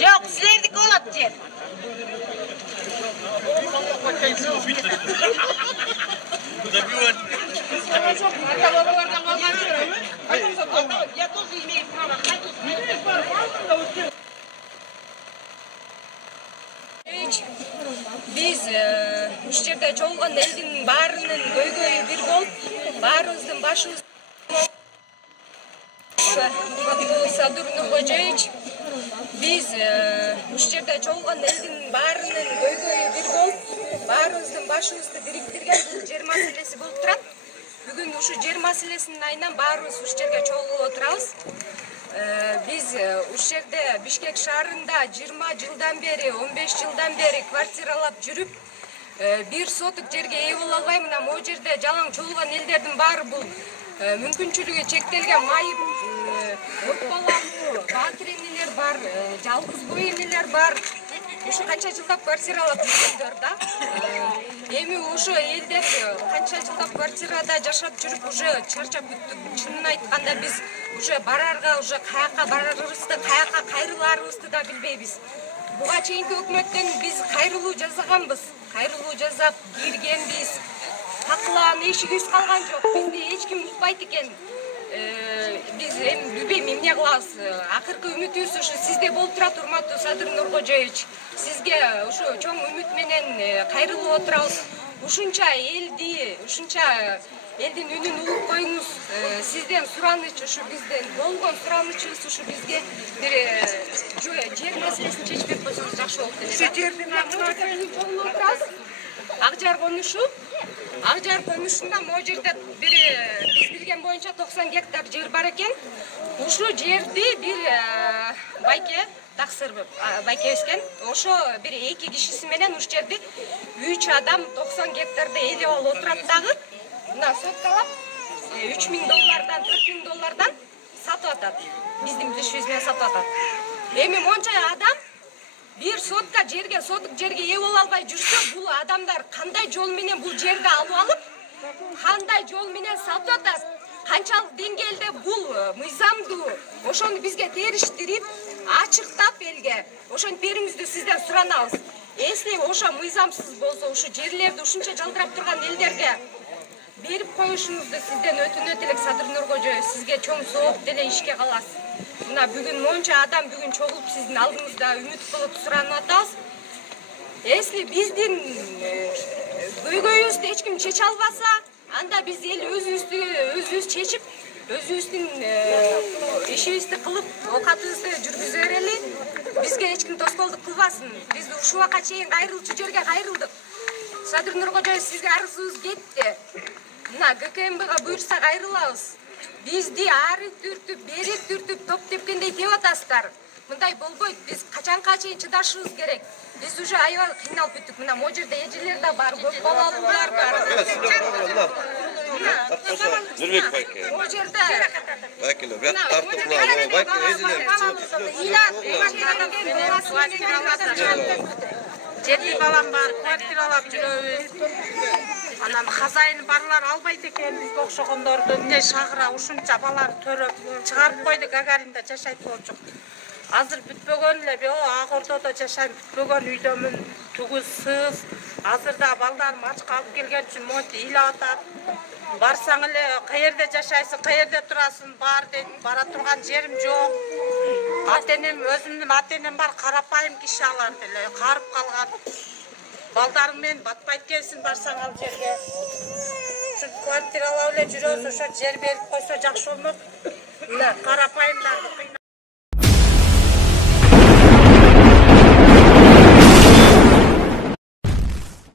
Yok, sizlerdeki olap diye. Biz üç yerde çoğulgan elin barının göy bir bol, barımızın başımız Sadur Nurkocaevich, biz üç yerde çoğulgan elin barının göy bir bol, barımızın başımızda biriktirgen yer maselesi bolup turat. Bugün uşu yer maselesinin ayından barımız üç yerge çoğulup oturabız. Biz uç yerde Bişkek şahrında 20 yıldan beri, 15 yıldan beri kvartiralap жүрүп, bir sotuk жерге ээ боло албайм. Мына могу жерде жалаң чогулган элдердин баары бул мүмкүнчүлүгү чектелген майып, от балалуу, баатыр энелер бар, жалгыз бой энелер бар. Ушу канча жылдап квартиралап жүргөндөр да. Эми ошо элдер канча жылдап квартирада жашап жүрүп уже чарчап бүттүк. Чынын айтканда биз уже барарга, уже каяка барарыбызды, каяка кайрыларыбызды да билбейбиз. Буга чейинки өкмөттөн биз кайрылуу жасаганбыз. Кайрылуу жасап киргенбиз. Такылаанын эшигибиз калган жок. Бизди эч ким укпайт экен. Biz bilbeyim emne kılabız. Akırkı ümitimiz uşu sizde bolup turat urmаттуу Sadur Nurkocaevich. Sizge uşu çoң ümit menen kayrылып отурабыз. Ушунча элди, ушунча элдин үнүн угуп коюңуз. Сизден сураныч ушу бизден болгон суранычыбыз ушу бизге бир жер маселесин чечип берип койсоңуз жакшы болот эле. Ушу жердин чоңуп отурабыз. Акжар конушу. Акжар конушунда могу жерде бир биз билген боюнча 90 гектар жер бар экен. Ушу жерди бир байке таксыр байке өскөн. Ошо бир 2 кишиси менен ушу жерди 3 адам 90 гектарды ээлеп алып отурат дагы. Мына соткалап $3000, $4000 сатып атат. Биздин билишибиз менен сатып атат. Эми монча адам bir sotка жерге, сотук жерге ээ боло албай жүрсө, бул адамдар кандай жол менен бул жерди алып алып, кандай жол менен сатып атат, канчалык деңгээлде бул мыйзамдуу, ошону бизге териштирип, ачыктап элге, ошону бериңизди сизден суранабыз. Если ошо мыйзамсыз болсо, ушу жерлерди ушунча жалдырап турган элдерге берип коюшуңузду сизден өтүнөт элек Sadur Nurkocaevich, сизге чоң сооп деле ишке каласыз. Мына бүгүн монча адам бүгүн чогулуп сиздин алдыңызда үмүт кылып суранып атабыз. Если биздин көйгөйүбүздү эч ким чече албаса, анда биз эл өзүбүз чечип, өзүбүздүн ишибизди кылып, оокатыбызды жүргүзө берели. Бизге эч ким тоскоолдук кылбасын. Биз ушул убакка чейин кайрылчу жерге кайрылдык. Sadur Nurkocaevich, сизге арызыбыз кетти. Мына ГКМБга буйрса кайрылабыз. Бизди ары түртүп, бери түртүп, топ тепкендей теп атасыздар. Мындай болбойт. Биз качанга чейин чыдашыбыз керек. Биз уже аябай кыйналып бүттүк. Мына могу жерде эжелер да бар, көп балалуулар бар. Нурбек байке. Могу жерде Байкелер, бияк тартып кылабыз. Байке эжелер чыгып. Жети балам бар, квартиралап жүрөбүз. Анан хазайыны барлар албайт экен, бизге окшогондорду эмне шагыра ушунча баланы төрөп чыгарып койду, Гагаринде жашайт болчук. Азыр бүтпөгөн эле, Ак Ордодо жашайм, бүтпөгөн үйдөмүн, тугу сыз. Азыр да балдарым ачка алып келген үчүн монтип ыйлап атат. Барсаң эле каерде жашайсың, каерде турасың, бар дейт, бара турган жерим жок. Атенем, өзүмдүн атенем бар, карапайым киши алар деле, карып калган. Балдарым мен батпайт келсин барсаң ал жерге. Şu kvartiralab эле жүрөбүз, ошо жер берип койсо жакшы болмок. Мына карапайымдарды